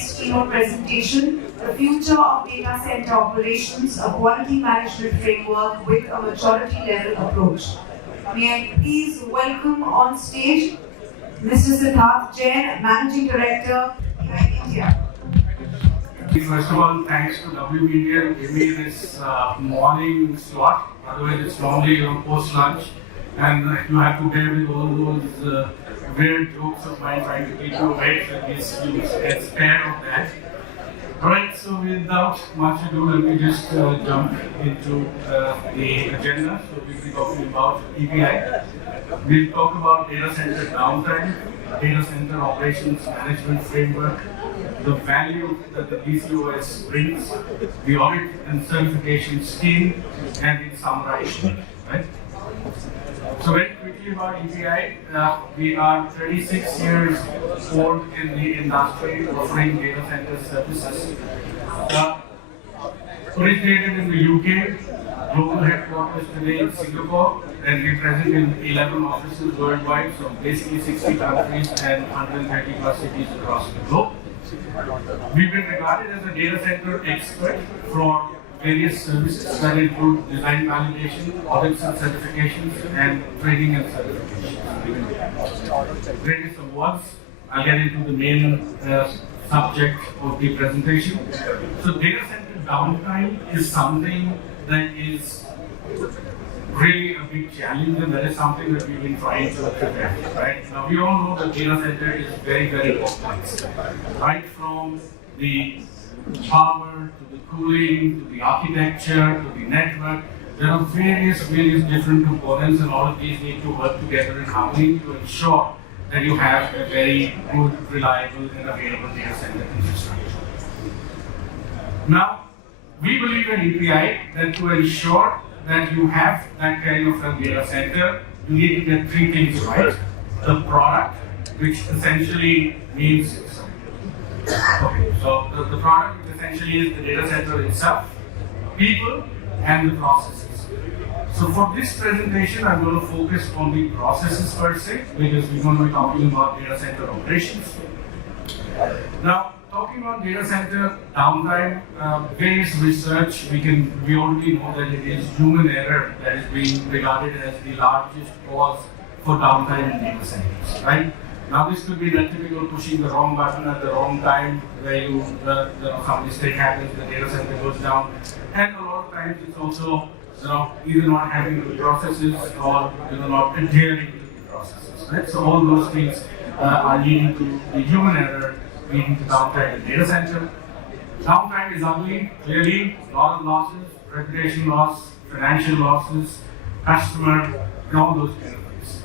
next keynote presentation, The Future of Data Center Operations, a Quality Management Framework with a Maturity Level Approach. May I please welcome on stage Mr. Siddharth Jain, Managing Director, EPI India. First of all, thanks to W.Media giving me this morning slot. Otherwise, it's normally post-lunch, and you have to bear with all those weird jokes of mine trying to keep you awake. So please get spared of that. Alright, so without much ado, let me just jump into the agenda. So we'll be talking about EPI. We'll talk about data center downtime, data center operations management framework, the value that the DCOS brings, the audit and certification scheme, and in summation, right? So very quickly about EPI, we are 36 years old in the industry offering data center services. Originated in the UK, global headquarters today in Singapore, and we're present in 11 offices worldwide, so basically 60 countries and 130 plus cities across the globe. We've been regarded as a data center expert for various services that include design validation, audits and certifications, and training and certification. Various awards. I'll get into the main subject of the presentation. So data center downtime is something that is really a big challenge, and that is something that we've been trying to prevent, right? Now, we all know that data center is very, very complex, right from the power to the cooling to the architecture to the network. There are various different components, and all of these need to work together in harmony to ensure that you have a very good, reliable, and available data center infrastructure. Now, we believe in EPI that to ensure that you have that kind of a data center, you need to get three things right. The product, which essentially means, so the product which essentially is the data center itself, people, and the processes. So for this presentation, I'm going to focus on the processes per se, because we're going to be talking about data center operations. Now, talking about data center downtime, various research, we already know that it is human error that is being regarded as the largest cause for downtime in data centers, right? Now this could be that typical pushing the wrong button at the wrong time, where some mistake happens, the data center goes down, and a lot of times it's also either not having the processes or not adhering to the processes, right? So all those things are leading to the human error, leading to downtime in data center. Downtime is ugly, clearly, a lot of losses, reputation loss, financial losses, customer, and all those kind of things.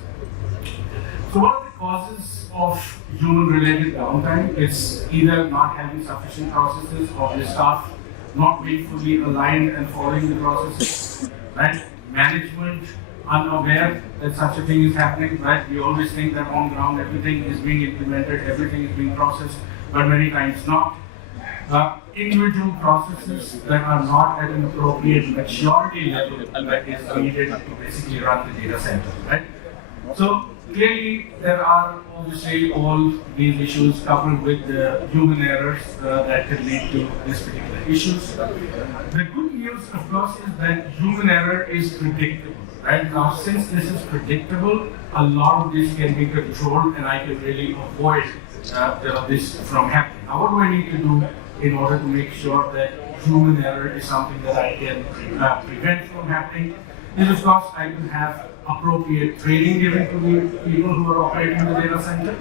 So what are the causes of human-related downtime? It's either not having sufficient processes or the staff not being fully aligned and following the processes, right? Management unaware that such a thing is happening, right? We always think that on ground everything is being implemented, everything is being processed, but many times not. Individual processes that are not at an appropriate maturity level that is needed to basically run the data center, right? So clearly there are obviously all these issues coupled with the human errors that can lead to these particular issues. The good news, of course, is that human error is predictable. Right now, since this is predictable, a lot of this can be controlled, and I can really avoid this from happening. Now, what do I need to do in order to make sure that human error is something that I can prevent from happening? Is, of course, I can have appropriate training given to the people who are operating the data center.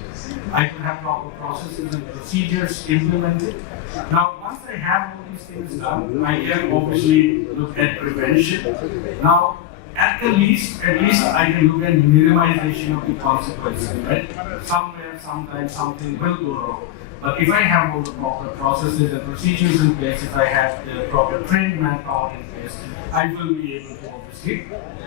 I can have proper processes and procedures implemented. Now, once I have all these things done, I can obviously look at prevention. Now, at least I can look at minimization of the consequences, right? Somewhere, sometime, something will go wrong. But if I have all the proper processes and procedures in place, if I have the proper trained manpower in place, I will be able to obviously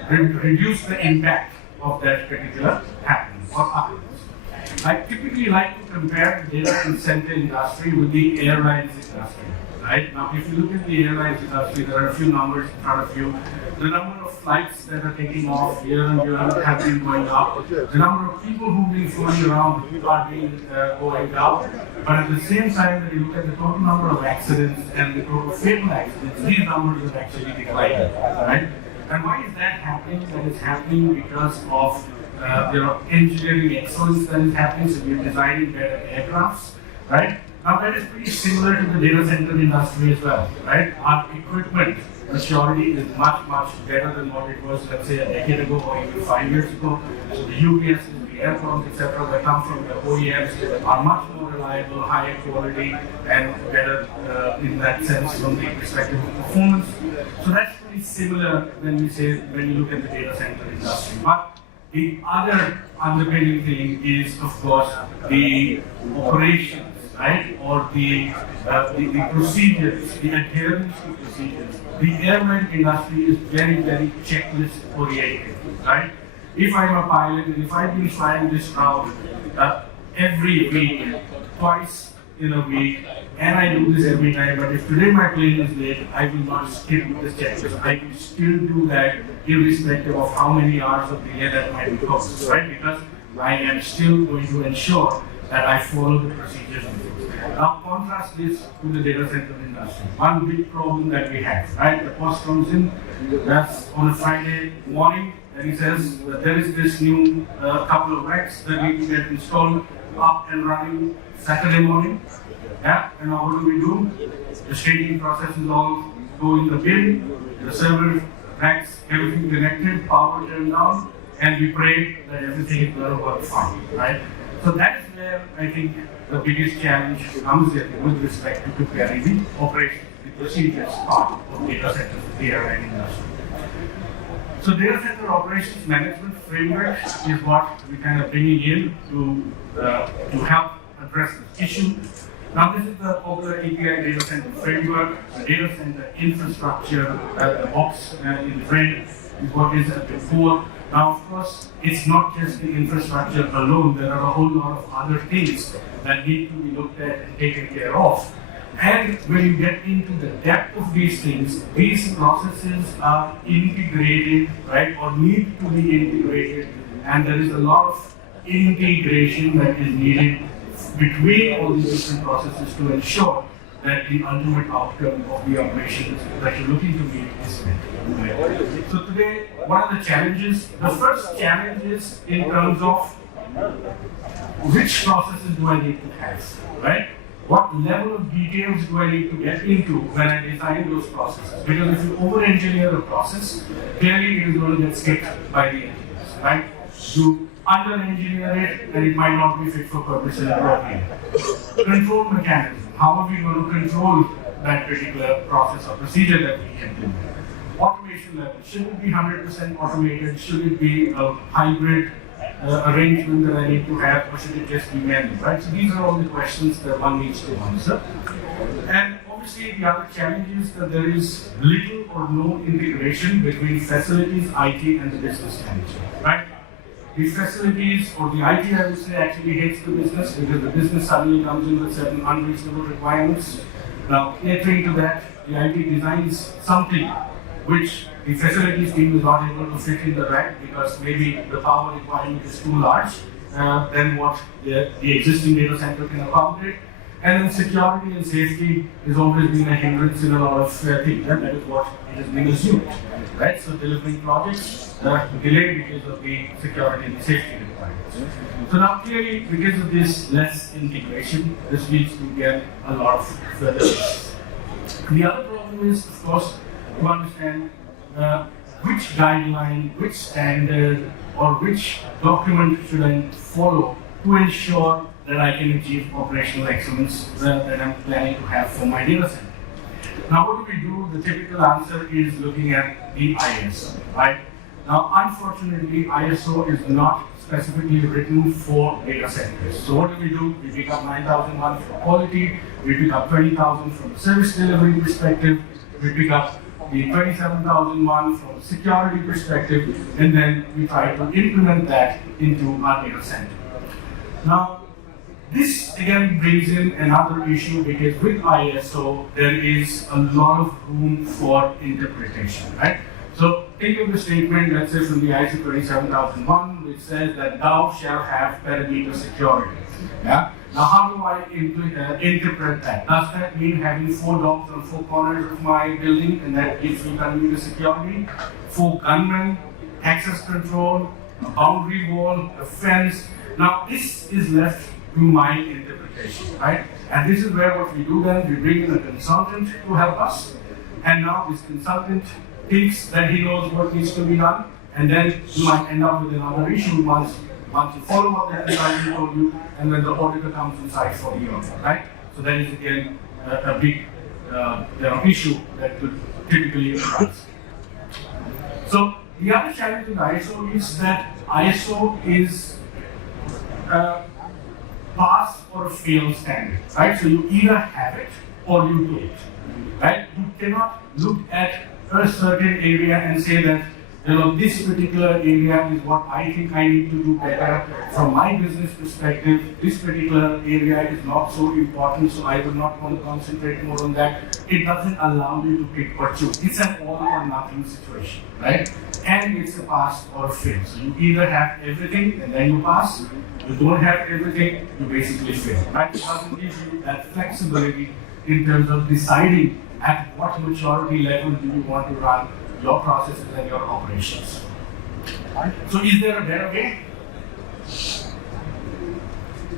reduce the impact of that particular happening or occurrence. I typically like to compare the data center industry with the airlines industry. Right? Now, if you look at the airlines industry, there are a few numbers in front of you. The number of flights that are taking off year on year have been going up. The number of people who've been flying around are going up. But at the same time, when you look at the total number of accidents and the total fatal accidents, these numbers have actually declined. Right? And why is that happening? That is happening because of engineering excellence that is happening. So we're designing better aircrafts, right? Now that is pretty similar to the data center industry as well, right? Our equipment maturity is much better than what it was, let's say, a decade ago or even 5 years ago. So the UPSs, the airphones, etc., that come from the OEMs are much more reliable, higher quality, and better in that sense from the perspective of performance. So that's pretty similar when you look at the data center industry. But the other underpinning thing is, of course, the operations, right? Or the procedures, the adherence to procedures. The airline industry is very checklist oriented, right? If I'm a pilot and if I've been flying this route every week, twice in a week, and I do this every time, but if today my plane is late, I will not skip this checklist. I will still do that irrespective of how many hours of delay that might be caused, right? Because I am still going to ensure that I follow the procedures. Now contrast this to the data center industry. One big problem that we have, right? The boss comes in, that's on a Friday morning, and he says that there is this new couple of racks that need to get installed up and running Saturday morning. Yeah, and now what do? The staging process is all go in the bin, the server racks, everything connected, power turned down, and we pray that everything is going to work fine, right? So that is where I think the biggest challenge comes in with respect to preparing the operations, the procedures part of data centers for the airline industry. So data center operations management framework is what we kind of bringing in to help address this issue. Now this is the popular EPI data center framework, the data center infrastructure, the box in the red is what is at the core. Now, of course, it's not just the infrastructure alone. There are a whole lot of other things that need to be looked at and taken care of. And when you get into the depth of these things, these processes are integrated, right, or need to be integrated. And there is a lot of integration that is needed between all these different processes to ensure that the ultimate outcome of the operations that you're looking to meet is met. So today, what are the challenges? The first challenge is in terms of which processes do I need to have, right? What level of details do I need to get into when I design those processes? Because if you over-engineer a process, clearly it is going to get skipped by the engineers, right? You under-engineer it, and it might not be fit for purpose and appropriate. Control mechanism. How are we going to control that particular process or procedure that we implement? Automation level. Should it be 100% automated? Should it be a hybrid arrangement that I need to have, or should it just be manual, right? So these are all the questions that one needs to answer. And obviously the other challenge is that there is little or no integration between facilities, IT, and the business manager, right? The facilities or the IT, I would say, actually hates the business because the business suddenly comes in with certain unreasonable requirements. Now, catering to that, the IT designs something which the facilities team is not able to fit in the rack because maybe the power requirement is too large than what the existing data center can accommodate. And then security and safety has always been a hindrance in a lot of things. That is what it has been assumed, right? So delivering projects delayed because of the security and the safety requirements. So now clearly, because of this less integration, this leads to get a lot of further issues. The other problem is, of course, to understand which guideline, which standard, or which document should I follow to ensure that I can achieve operational excellence that I'm planning to have for my data center. Now what do we do? The typical answer is looking at the ISO, right? Now unfortunately, ISO is not specifically written for data centers. So what do? We pick up 9001 for quality, we pick up 20,000 from the service delivery perspective, we pick up the 27,001 from the security perspective, and then we try to implement that into our data center. Now, this again brings in another issue because with ISO there is a lot of room for interpretation, right? So think of the statement, let's say from the ISO 27001, which says that thou shall have perimeter security. Yeah. Now, how do I interpret that? Does that mean having 4 dogs on 4 corners of my building and that gives me perimeter security? 4 gunmen, access control, a boundary wall, a fence. Now, this is left to my interpretation, right? And this is where what we do then, we bring in a consultant to help us. And now this consultant thinks that he knows what needs to be done, and then you might end up with another issue once you follow what the consultant told you, and when the auditor comes inside for the audit, right? So that is again a big issue that could typically arise. So the other challenge with ISO is that ISO is pass or fail standard, right? So you either have it or you don't, right? You cannot look at a certain area and say that, this particular area is what I think I need to do better from my business perspective. This particular area is not so important, so I would not want to concentrate more on that. It doesn't allow you to pick or choose. It's an all or nothing situation, right? And it's a pass or fail. So you either have everything and then you pass. You don't have everything, you basically fail, right? It doesn't give you that flexibility in terms of deciding at what maturity level do you want to run your processes and your operations. So is there a better way?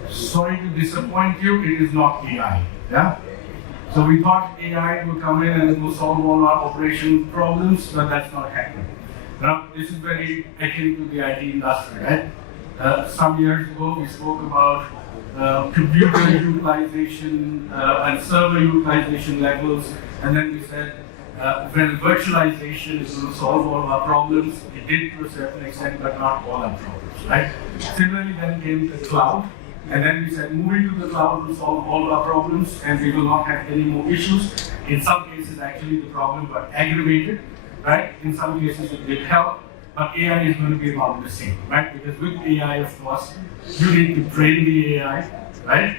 Sorry to disappoint you, it is not AI. Yeah? So we thought AI will come in and it will solve all our operation problems, but that's not happening. Now, this is very akin to the IT industry, right? Some years ago, we spoke about computer utilization and server utilization levels, and then we said, when virtualization is going to solve all our problems, it did to a certain extent, but not all our problems, right? Similarly, then came the cloud, and then we said, moving to the cloud will solve all our problems, and we will not have any more issues. In some cases, actually, the problem got aggravated, right? In some cases, it did help, but AI is going to be about the same, right? Because with AI, of course, you need to train the AI, right?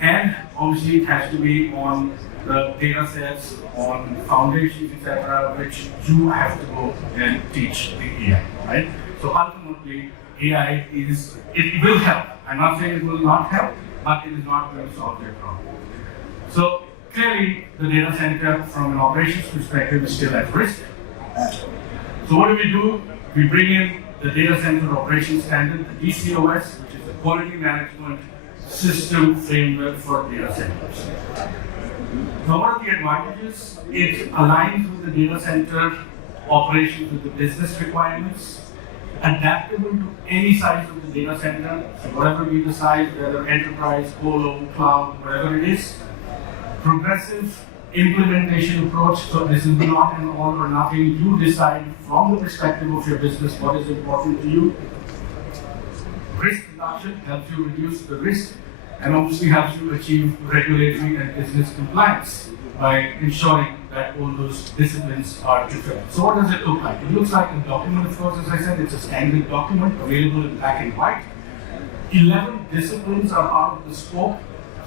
And obviously, it has to be on the data sets, on foundations, etc., which you have to go and teach the AI, right? So ultimately, AI it will help. I'm not saying it will not help, but it is not going to solve their problem. So clearly, the data center, from an operations perspective, is still at risk. So what do? We bring in the data center operations standard, the DCOS, which is the quality management system framework for data centers. Now, what are the advantages? It aligns with the data center operations with the business requirements, adaptable to any size of the data center, so whatever be the size, whether enterprise, colo, cloud, whatever it is. Progressive implementation approach, so this is not an all or nothing. You decide from the perspective of your business what is important to you. Risk reduction helps you reduce the risk and obviously helps you achieve regulatory and business compliance by ensuring that all those disciplines are fulfilled. So what does it look like? It looks like a document, of course, as I said, it's a standard document available in black and white. 11 disciplines are part of the scope.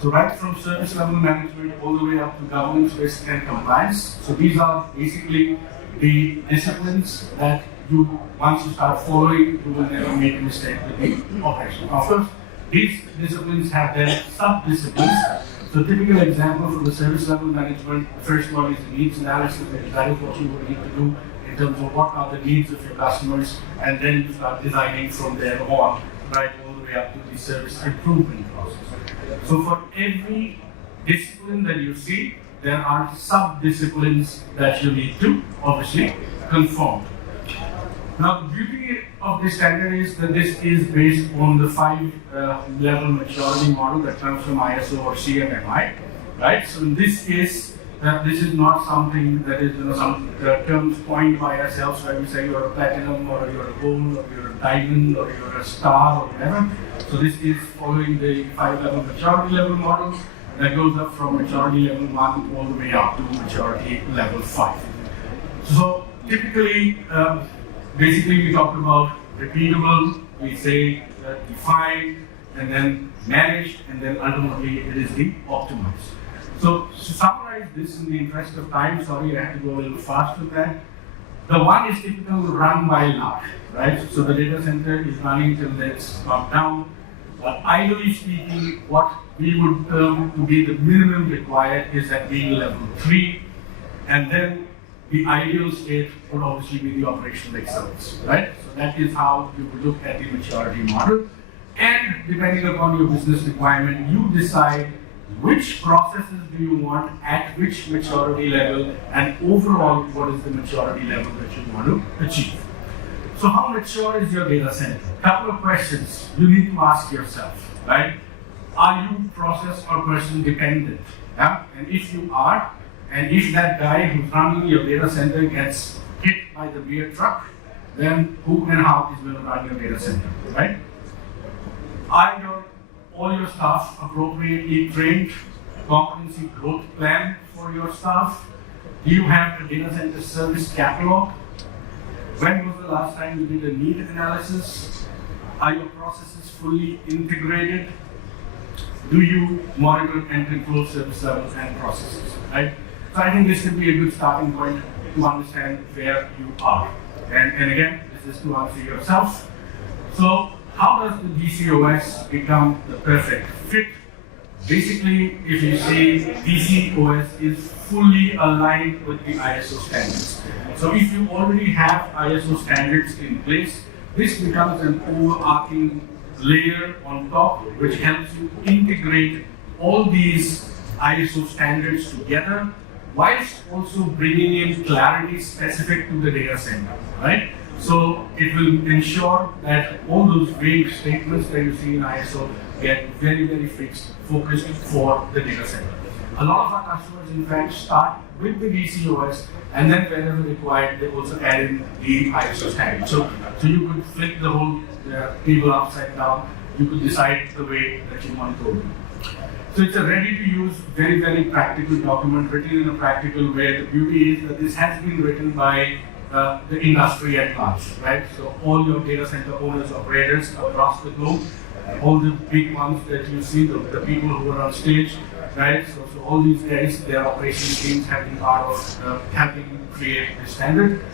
So right from service level management all the way up to governance, risk and compliance. So these are basically the disciplines that once you start following, you will never make a mistake with the operation. Of course, these disciplines have their sub-disciplines. So typical example from the service level management, the first one is the needs analysis, because that is what you would need to do in terms of what are the needs of your customers, and then you start designing from there on, right, all the way up to the service improvement process. So for every discipline that you see, there are sub-disciplines that you need to obviously conform. Now, the beauty of this standard is that this is based on the 5-level maturity model that comes from ISO or CMMI, right? So in this case, this is not something that is some terms coined by ourselves where we say you're a platinum or you're a gold or you're a diamond or you're a star or whatever. So this is following the 5-level maturity level model that goes up from maturity level 1 all the way up to maturity level 5. So typically, basically we talk about repeatable, we say define, and then managed, and then ultimately it is the optimized. So to summarize this in the interest of time, sorry I have to go a little fast with that. The one is typical run while not, right? So the data center is running till it's not down. But ideally speaking, what we would term to be the minimum required is at being level 3, and then the ideal state would obviously be the operational excellence, right? So that is how you would look at the maturity model. And depending upon your business requirement, you decide which processes do you want at which maturity level, and overall what is the maturity level that you want to achieve. So how mature is your data center? Couple of questions you need to ask yourself, right? Are you process or person dependent? Yeah? And if you are, and if that guy who's running your data center gets hit by the beer truck, then who and how is going to run your data center, right? Are all your staff appropriately trained? Competency growth plan for your staff? Do you have a data center service catalog? When was the last time you did a need analysis? Are your processes fully integrated? Do you monitor and control service levels and processes, right? So I think this would be a good starting point to understand where you are. And again, this is to answer yourself. So how does the DCOS become the perfect fit? Basically, if you see, DCOS is fully aligned with the ISO standards. So if you already have ISO standards in place, this becomes an overarching layer on top, which helps you integrate all these ISO standards together, whilst also bringing in clarity specific to the data center, right? So it will ensure that all those vague statements that you see in ISO get very, very fixed, focused for the data center. A lot of our customers, in fact, start with the DCOS, and then whenever required, they also add in the ISO standard. So you could flip the whole table upside down. You could decide the way that you want to go. So it's a ready-to-use, very, very practical document written in a practical way. The beauty is that this has been written by the industry at large, right? So all your data center owners, operators across the globe, all the big ones that you see, the people who are on stage, right? So all these guys, their operations teams have been part of helping create the standard.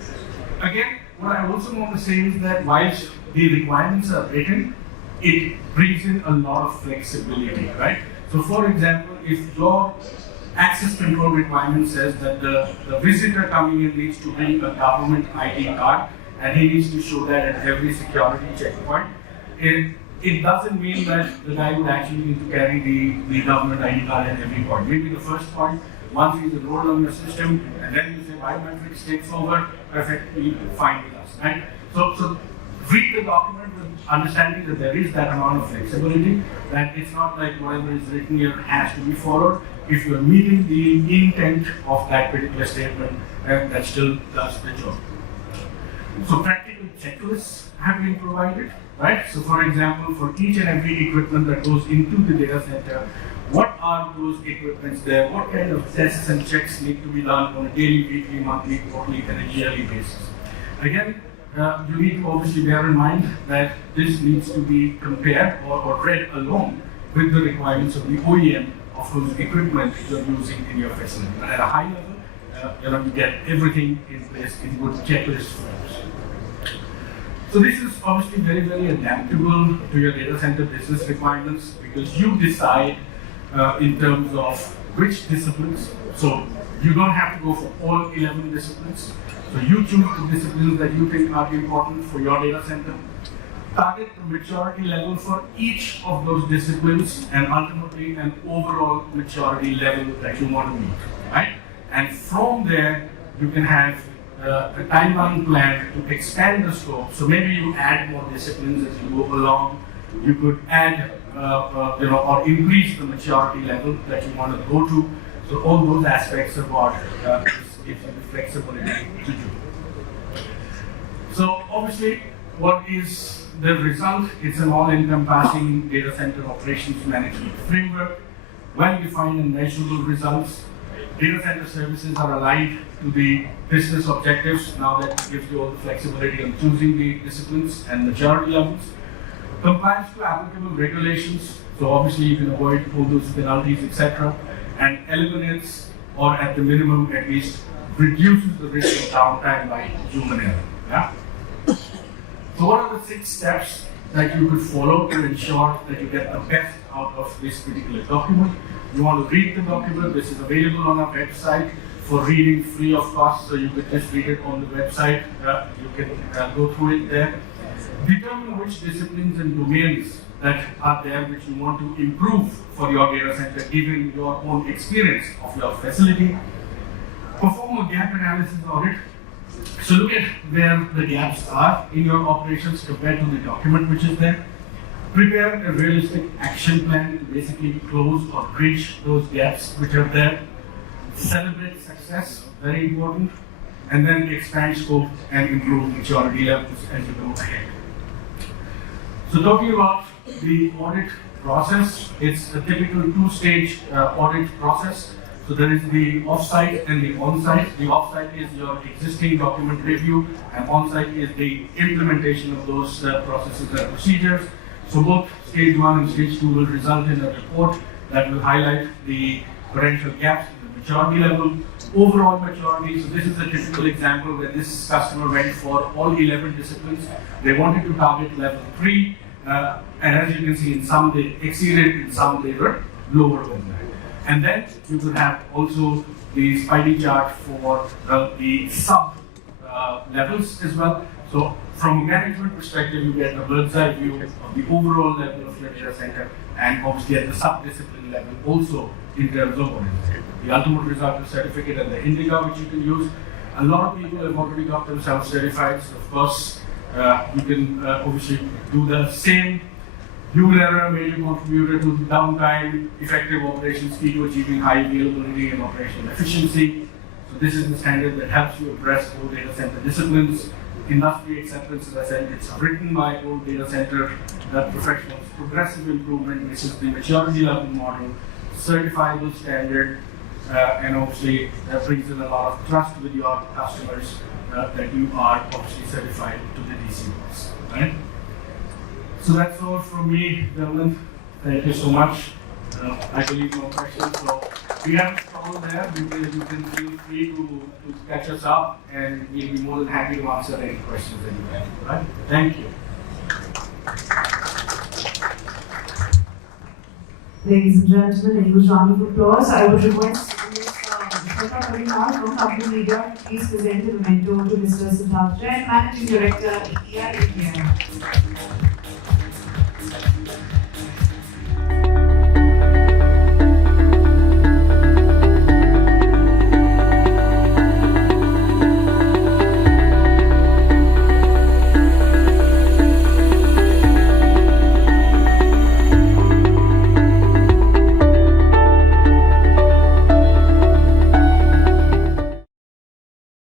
Again, what I also want to say is that whilst the requirements are written, it brings in a lot of flexibility, right? So for example, if your access control requirement says that the visitor coming in needs to bring a government ID card, and he needs to show that at every security checkpoint, it doesn't mean that the guy would actually need to carry the government ID card at every point. Maybe the first point, once he's enrolled on your system, and then you say biometrics takes over, perfectly fine with us, right? So read the document with understanding that there is that amount of flexibility, that it's not like whatever is written here has to be followed. If you're meeting the intent of that particular statement, that still does the job. So practical checklists have been provided, right? So for example, for each and every equipment that goes into the data center, what are those equipments there? What kind of tests and checks need to be done on a daily, weekly, monthly, quarterly, and a yearly basis? Again, you need to obviously bear in mind that this needs to be compared or read along with the requirements of the OEM of whose equipment you're using in your facility. But at a high level, you get everything in place in good checklist forms. So this is obviously very, very adaptable to your data center business requirements, because you decide in terms of which disciplines. So you don't have to go for all 11 disciplines. So you choose the disciplines that you think are important for your data center. Target the maturity level for each of those disciplines, and ultimately an overall maturity level that you want to meet, right? And from there, you can have a timeline plan to expand the scope. So maybe you add more disciplines as you go along. You could add, or increase the maturity level that you want to go to. So all those aspects of what gives you the flexibility to do. So obviously, what is the result? It's an all-encompassing data center operations management framework, well-defined and measurable results. Data center services are aligned to the business objectives. Now that gives you all the flexibility on choosing the disciplines and maturity levels. Compliance to applicable regulations, so obviously you can avoid all those penalties, etc. And eliminates, or at the minimum at least, reduces the risk of downtime by human error. Yeah? So what are the 6 steps that you could follow to ensure that you get the best out of this particular document? You want to read the document. This is available on our website for reading free of cost, so you could just read it on the website. You can go through it there. Determine which disciplines and domains that are there which you want to improve for your data center given your own experience of your facility. Perform a gap analysis audit. So look at where the gaps are in your operations compared to the document which is there. Prepare a realistic action plan to basically close or bridge those gaps which are there. Celebrate success, very important. And then expand scope and improve maturity levels as you go ahead. So talking about the audit process, it's a typical 2-stage audit process. So there is the off-site and the on-site. The off-site is your existing document review, and on-site is the implementation of those processes and procedures. So both stage 1 and stage 2 will result in a report that will highlight the potential gaps in the maturity level, overall maturity. So this is a typical example where this customer went for all 11 disciplines. They wanted to target level 3, and as you can see, in some they exceeded, in some they were lower than that. And then you will have also the spidey chart for the sub levels as well. So from a management perspective, you get a bird's eye view of the overall level of your data center, and obviously at the sub-discipline level also in terms of what is it. The ultimate result is certificate and the indica which you can use. A lot of people have already got themselves certified, so of course you can obviously do the same. Human error, major contributor to downtime, effective operations, key to achieving high availability and operational efficiency. So this is the standard that helps you address all data center disciplines. Industry acceptance, as I said, it's written by all data center professionals. Progressive improvement, this is the maturity level model, certifiable standard, and obviously that brings in a lot of trust with your customers that you are obviously certified to the DC box, right? So that's all from me, gentlemen. Thank you so much. I believe no questions. So we have a call there. You can feel free to catch us up, and we'll be more than happy to answer any questions that you have. Right? Thank you. Ladies and gentlemen, a huge round of applause. I would request Ms. Siddharth from W.Media to please present the memento to Mr. Siddharth Jain, Managing Director, EPI.